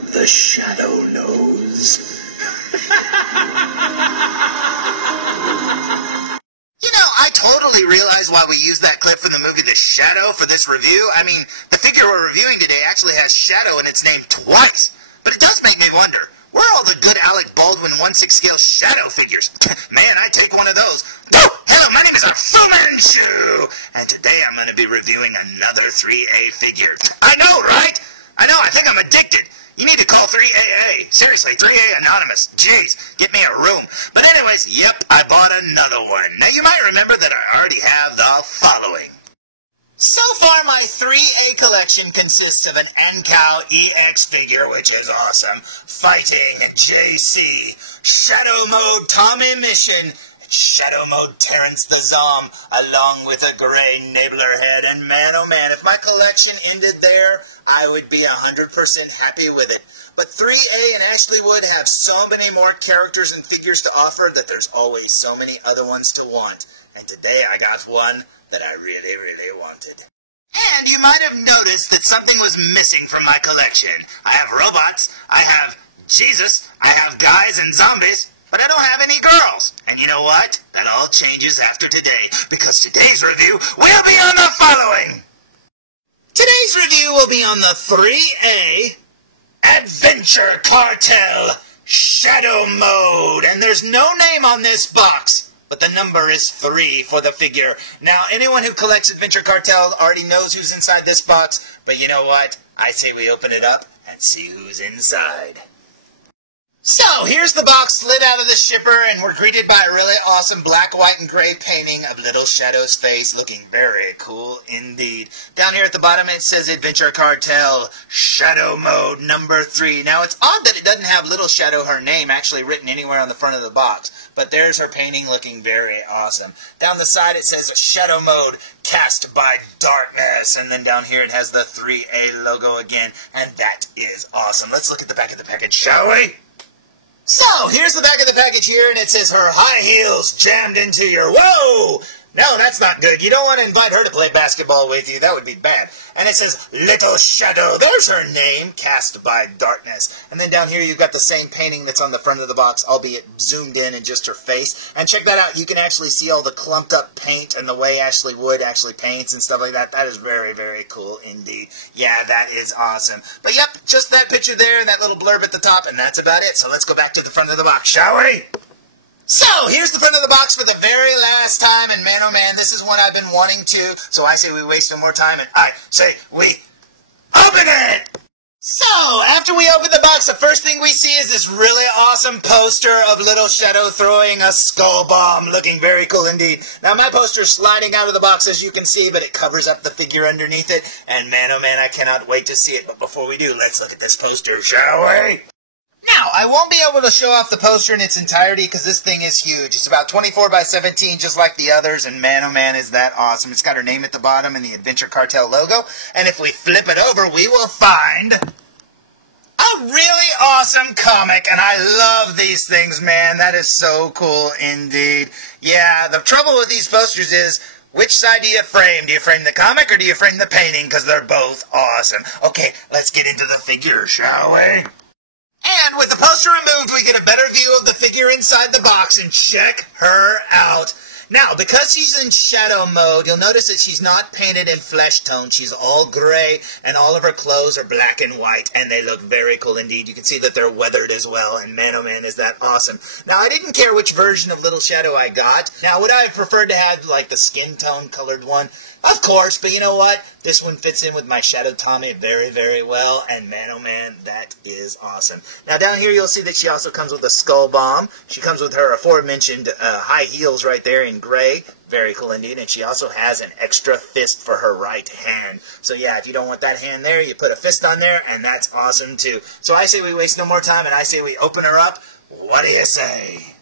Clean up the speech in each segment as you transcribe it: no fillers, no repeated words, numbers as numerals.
The Shadow knows. You know, I totally realize why we used that clip from the movie The Shadow for this review. I mean, the figure we're reviewing today actually has Shadow in its name twice. But it does make me wonder, where are all the good Alec Baldwin 1/6 scale Shadow figures? Man, I'd take one of those. Oh, hello, my name is Fu Manchu, and today I'm going to be reviewing another 3A figure. I know, right? I know, I think I'm addicted. You need to call 3AA. Seriously, 3A Anonymous. Jeez, get me a room. But anyways, yep, I bought another one. Now, you might remember that I already have the following. So far, my 3A collection consists of an NCOW EX figure, which is awesome, Fighting JC, Shadow Mode Tommy Mission, Shadow Mode Terrence the Zom, along with a gray Nabler head, and man oh man, if my collection ended there, I would be 100% happy with it. But 3A and Ashley Wood have so many more characters and figures to offer that there's always so many other ones to want. And today I got one that I really, really wanted. And you might have noticed that something was missing from my collection. I have robots, I have Jesus, I have guys and zombies, but I don't have any girls. And you know what? That all changes after today, because today's review will be on the following. Today's review will be on the 3A Adventure Cartel Shadow Mode. And there's no name on this box, but the number is 3 for the figure. Now, anyone who collects Adventure Cartel already knows who's inside this box, but you know what? I say we open it up and see who's inside. So, here's the box slid out of the shipper, and we're greeted by a really awesome black, white, and gray painting of Little Shadow's face, looking very cool indeed. Down here at the bottom it says Adventure Cartel Shadow Mode number 3. Now, it's odd that it doesn't have Little Shadow, her name, actually written anywhere on the front of the box, but there's her painting looking very awesome. Down the side it says Shadow Mode Cast by Darkness, and then down here it has the 3A logo again, and that is awesome. Let's look at the back of the package, shall we? So, here's the back of the package here, and it says her high heels jammed into your... Whoa! No, that's not good. You don't want to invite her to play basketball with you. That would be bad. And it says, Little Shadow. There's her name, Cast by Darkness. And then down here you've got the same painting that's on the front of the box, albeit zoomed in and just her face. And check that out. You can actually see all the clumped up paint and the way Ashley Wood actually paints and stuff like that. That is very, very cool indeed. Yeah, that is awesome. But yep, just that picture there and that little blurb at the top, and that's about it. So let's go back to the front of the box, shall we? So, here's the front of the box for the very last time, and man oh man, this is one I've been wanting to, so I say we waste no more time, and I say we open it! So, after we open the box, the first thing we see is this really awesome poster of Little Shadow throwing a skull bomb, looking very cool indeed. Now, my poster's sliding out of the box, as you can see, but it covers up the figure underneath it, and man oh man, I cannot wait to see it. But before we do, let's look at this poster, shall we? Now, I won't be able to show off the poster in its entirety because this thing is huge. It's about 24 by 17, just like the others, and man, oh man, is that awesome. It's got her name at the bottom and the Adventure Cartel logo, and if we flip it over, we will find a really awesome comic, and I love these things, man. That is so cool indeed. Yeah, the trouble with these posters is, which side do you frame? Do you frame the comic or do you frame the painting? Because they're both awesome. Okay, let's get into the figure, shall we? And with the poster removed, we get a better view of the figure inside the box, and check her out. Now, because she's in shadow mode, you'll notice that she's not painted in flesh tone. She's all gray, and all of her clothes are black and white, and they look very cool indeed. You can see that they're weathered as well, and man, oh man, is that awesome. Now, I didn't care which version of Little Shadow I got. Now, would I have preferred to have, like, the skin tone colored one? Of course, but you know what? This one fits in with my Shadow Tommy very, very well, and man, oh man, that is awesome. Now, down here, you'll see that she also comes with a skull bomb. She comes with her aforementioned high heels right there in gray. Very cool indeed, and she also has an extra fist for her right hand. So yeah, if you don't want that hand there, you put a fist on there, and that's awesome too. So I say we waste no more time, and I say we open her up. What do you say?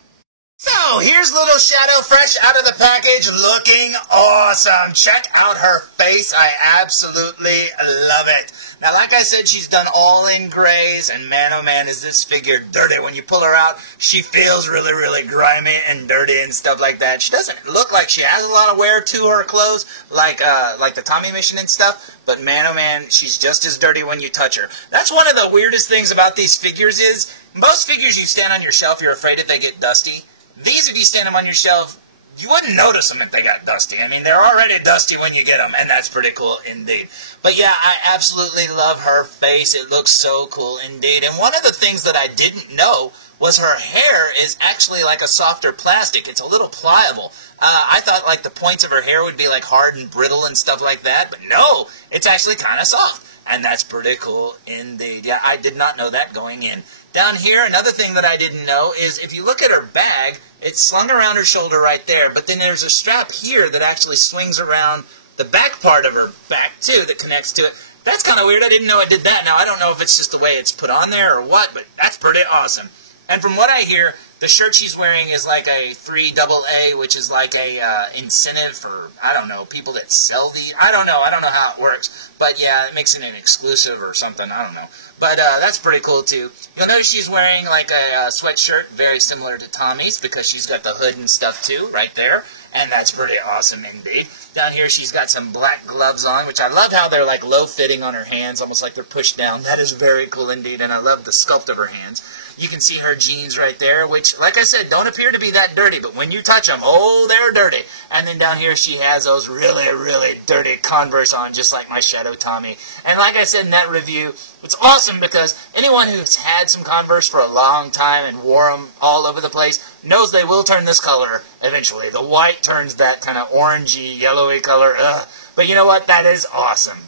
So, here's little Shadow fresh out of the package, looking awesome. Check out her face. I absolutely love it. Now, like I said, she's done all in grays, and man, oh man, is this figure dirty. When you pull her out, she feels really, really grimy and dirty and stuff like that. She doesn't look like she has a lot of wear to her clothes, like the Tommy Mission and stuff, but man, oh man, she's just as dirty when you touch her. That's one of the weirdest things about these figures is, most figures you stand on your shelf, you're afraid that they get dusty. These, if you stand them on your shelf, you wouldn't notice them if they got dusty. I mean, they're already dusty when you get them, and that's pretty cool indeed. But yeah, I absolutely love her face. It looks so cool indeed. And one of the things that I didn't know was her hair is actually like a softer plastic. It's a little pliable. I thought like the points of her hair would be like hard and brittle and stuff like that, but no, it's actually kind of soft. And that's pretty cool indeed. Yeah, I did not know that going in. Down here, another thing that I didn't know is if you look at her bag, it's slung around her shoulder right there, but then there's a strap here that actually swings around the back part of her back too that connects to it. That's kind of weird. I didn't know it did that. Now, I don't know if it's just the way it's put on there or what, but that's pretty awesome. And from what I hear, the shirt she's wearing is like a 3AA, which is like a incentive for, I don't know, people that sell these. I don't know how it works. But yeah, it makes it an exclusive or something. I don't know. But that's pretty cool too. You'll notice she's wearing like a sweatshirt very similar to Tommy's because she's got the hood and stuff too, right there. And that's pretty awesome indeed. Down here she's got some black gloves on, which I love how they're like low-fitting on her hands, almost like they're pushed down. That is very cool indeed, and I love the sculpt of her hands. You can see her jeans right there, which, like I said, don't appear to be that dirty, but when you touch them, oh, they're dirty. And then down here she has those really, really dirty Converse on, just like my Shadow Tommy. And like I said in that review, it's awesome because anyone who's had some Converse for a long time and wore them all over the place knows they will turn this color eventually. The white turns that kind of orangey, yellowy color. Ugh. But you know what? That is awesome.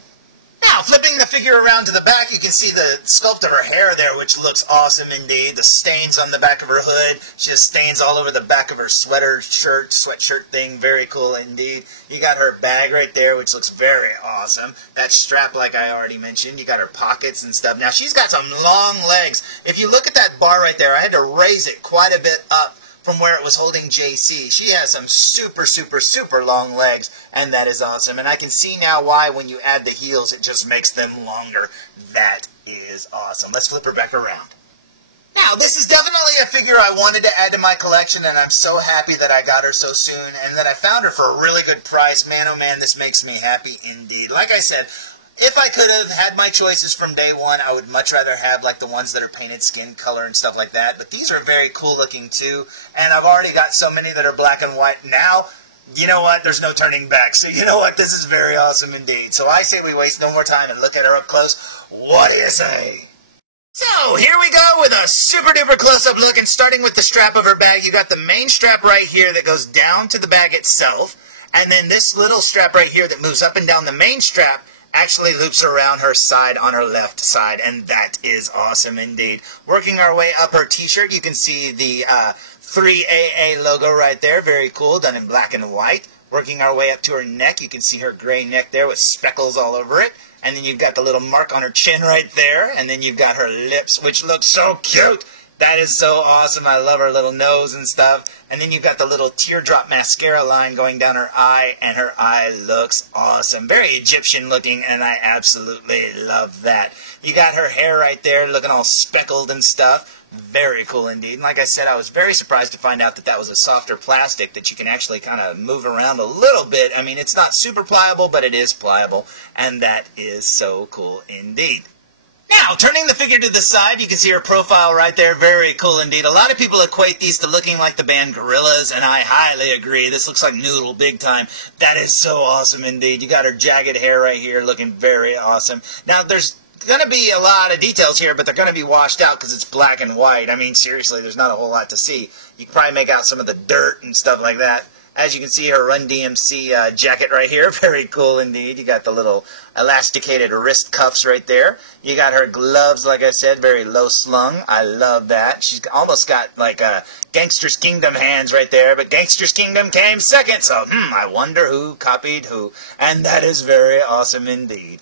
Now, flipping the figure around to the back, you can see the sculpt of her hair there, which looks awesome indeed. The stains on the back of her hood. She has stains all over the back of her sweatshirt thing. Very cool indeed. You got her bag right there, which looks very awesome. That strap, like I already mentioned. You got her pockets and stuff. Now, she's got some long legs. If you look at that bar right there, I had to raise it quite a bit up from where it was holding JC. She has some super, super, super long legs, and that is awesome. And I can see now why when you add the heels, it just makes them longer. That is awesome. Let's flip her back around. Now, this is definitely a figure I wanted to add to my collection, and I'm so happy that I got her so soon, and that I found her for a really good price. Man, oh man, this makes me happy indeed. Like I said, if I could have had my choices from day one, I would much rather have like the ones that are painted skin color and stuff like that. But these are very cool looking too. And I've already got so many that are black and white now. You know what? There's no turning back. So you know what? This is very awesome indeed. So I say we waste no more time and look at her up close. What do you say? So, here we go with a super duper close-up look, and starting with the strap of her bag, you got the main strap right here that goes down to the bag itself, and then this little strap right here that moves up and down the main strap actually loops around her side on her left side, and that is awesome indeed. Working our way up her t-shirt, you can see the 3AA logo right there, very cool, done in black and white. Working our way up to her neck, you can see her gray neck there with speckles all over it. And then you've got the little mark on her chin right there. And then you've got her lips, which look so cute. That is so awesome. I love her little nose and stuff. And then you've got the little teardrop mascara line going down her eye. And her eye looks awesome. Very Egyptian looking, and I absolutely love that. You got her hair right there looking all speckled and stuff. Very cool indeed. And like I said, I was very surprised to find out that that was a softer plastic that you can actually kind of move around a little bit. I mean, it's not super pliable, but it is pliable. And that is so cool indeed. Now, turning the figure to the side, you can see her profile right there. Very cool indeed. A lot of people equate these to looking like the band Gorillaz, and I highly agree. This looks like Noodle big time. That is so awesome indeed. You got her jagged hair right here looking very awesome. Now, there's going to be a lot of details here, but they're going to be washed out because it's black and white. I mean, seriously, there's not a whole lot to see. You can probably make out some of the dirt and stuff like that. As you can see, her Run DMC jacket right here. Very cool indeed. You got the little elasticated wrist cuffs right there. You got her gloves, like I said, very low slung. I love that. She's almost got like Gangster's Kingdom hands right there, but Gangster's Kingdom came second, so I wonder who copied who. And that is very awesome indeed.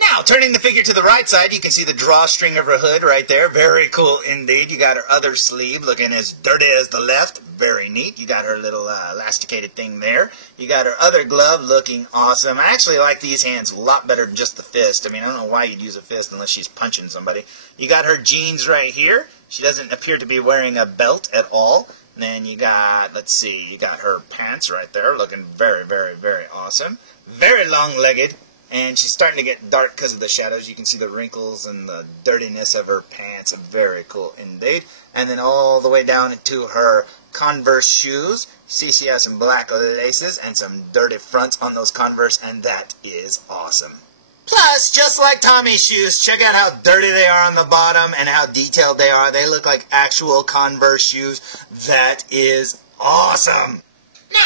Now, turning the figure to the right side, you can see the drawstring of her hood right there. Very cool indeed. You got her other sleeve looking as dirty as the left. Very neat. You got her little elasticated thing there. You got her other glove looking awesome. I actually like these hands a lot better than just the fist. I mean, I don't know why you'd use a fist unless she's punching somebody. You got her jeans right here. She doesn't appear to be wearing a belt at all. And then you got, let's see, you got her pants right there looking very, very, very awesome. Very long-legged. And she's starting to get dark because of the shadows. You can see the wrinkles and the dirtiness of her pants. Very cool indeed. And then all the way down to her Converse shoes. See, she has some black laces and some dirty fronts on those Converse, and that is awesome. Plus, just like Tommy's shoes, check out how dirty they are on the bottom and how detailed they are. They look like actual Converse shoes. That is awesome.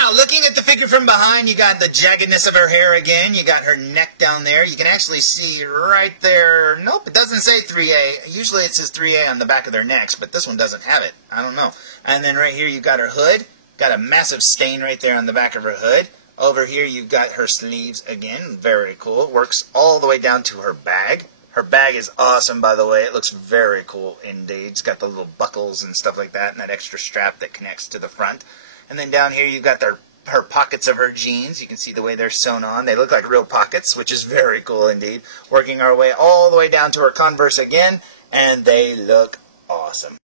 Now, looking at the figure from behind, you got the jaggedness of her hair again. You got her neck down there. You can actually see right there. Nope, it doesn't say 3A. Usually it says 3A on the back of their necks, but this one doesn't have it. I don't know. And then right here you got her hood. Got a massive stain right there on the back of her hood. Over here you've got her sleeves again. Very cool. Works all the way down to her bag. Her bag is awesome, by the way. It looks very cool indeed. It's got the little buckles and stuff like that and that extra strap that connects to the front. And then down here you've got her pockets of her jeans. You can see the way they're sewn on. They look like real pockets, which is very cool indeed. Working our way all the way down to her Converse again, and they look awesome.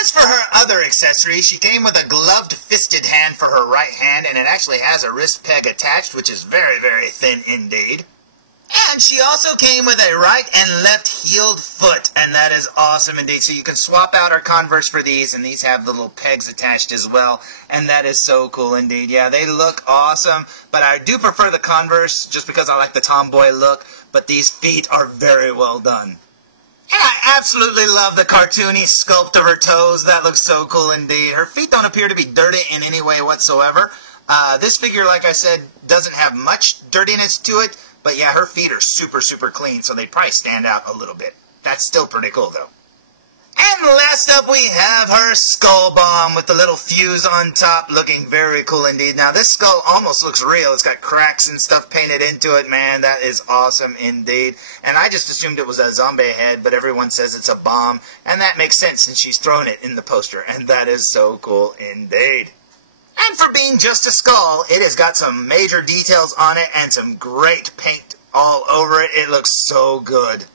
As for her other accessories, she came with a gloved fisted hand for her right hand, and it actually has a wrist peg attached, which is very, very thin indeed. And she also came with a right and left heeled foot, and that is awesome indeed. So you can swap out her Converse for these, and these have the little pegs attached as well, and that is so cool indeed. Yeah, they look awesome, but I do prefer the Converse just because I like the tomboy look, but these feet are very well done. And I absolutely love the cartoony sculpt of her toes. That looks so cool indeed. Her feet don't appear to be dirty in any way whatsoever. This figure, like I said, doesn't have much dirtiness to it. But yeah, her feet are super, super clean, so they probably stand out a little bit. That's still pretty cool, though. And last up, we have her skull bomb with the little fuse on top, looking very cool indeed. Now, this skull almost looks real. It's got cracks and stuff painted into it. Man, that is awesome indeed. And I just assumed it was a zombie head, but everyone says it's a bomb. And that makes sense since she's thrown it in the poster. And that is so cool indeed. And for being just a skull, it has got some major details on it and some great paint all over it. It looks so good.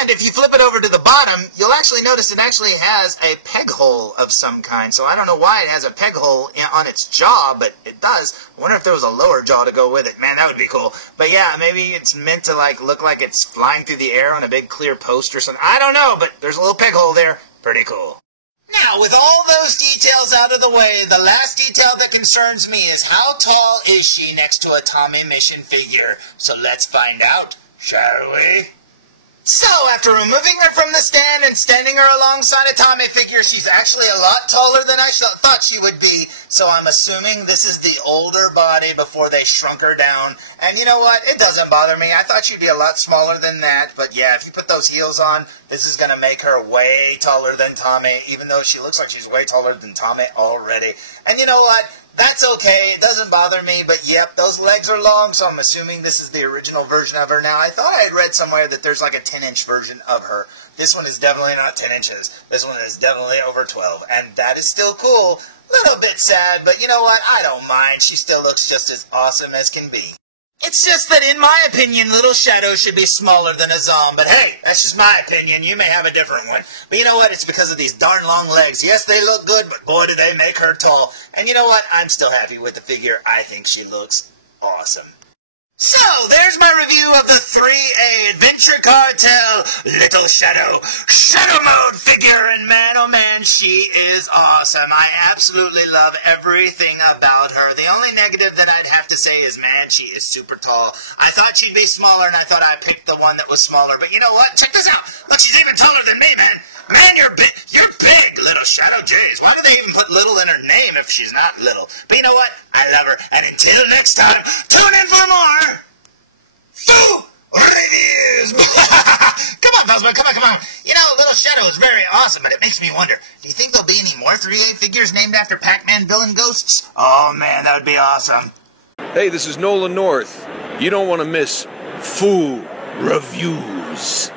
And if you flip it over to the bottom, you'll actually notice it actually has a peg hole of some kind. So I don't know why it has a peg hole on its jaw, but it does. I wonder if there was a lower jaw to go with it. Man, that would be cool. But yeah, maybe it's meant to look like it's flying through the air on a big clear post or something. I don't know, but there's a little peg hole there. Pretty cool. Now, with all those details out of the way, the last detail that concerns me is how tall is she next to a Tommy Mission figure? So let's find out, shall we? So, after removing her from the stand and standing her alongside a Tommy figure, she's actually a lot taller than I thought she would be. So I'm assuming this is the older body before they shrunk her down. And you know what? It doesn't bother me. I thought she'd be a lot smaller than that. But yeah, if you put those heels on, this is going to make her way taller than Tommy, even though she looks like she's way taller than Tommy already. And you know what? That's okay. It doesn't bother me, but yep, those legs are long, so I'm assuming this is the original version of her. Now, I thought I had read somewhere that there's like a 10-inch version of her. This one is definitely not 10 inches. This one is definitely over 12, and that is still cool. Little bit sad, but you know what? I don't mind. She still looks just as awesome as can be. It's just that, in my opinion, Little Shadow should be smaller than a Zom. But hey, that's just my opinion. You may have a different one. But you know what? It's because of these darn long legs. Yes, they look good, but boy, do they make her tall. And you know what? I'm still happy with the figure. I think she looks awesome. So, there's my review of the 3A Adventure Cartel Little Shadow Mode figure, and man, oh man, she is awesome. I absolutely love everything about her. The only negative that I'd have to say is, man, she is super tall. I thought she'd be smaller, and I thought I picked the one that was smaller, but you know what? Check this out. Look, she's even taller than me, man. Man, you're big, Little Shadow James. Why do they even put little in her name if she's not little? But you know what? I love her, and until next time, tune in for more. Ladies! Come on, Cosmo, come on. You know, Little Shadow is very awesome, but it makes me wonder, do you think there'll be any more 3A figures named after Pac-Man villain ghosts? Oh, man, that would be awesome. Hey, this is Nolan North. You don't want to miss Fool Reviews.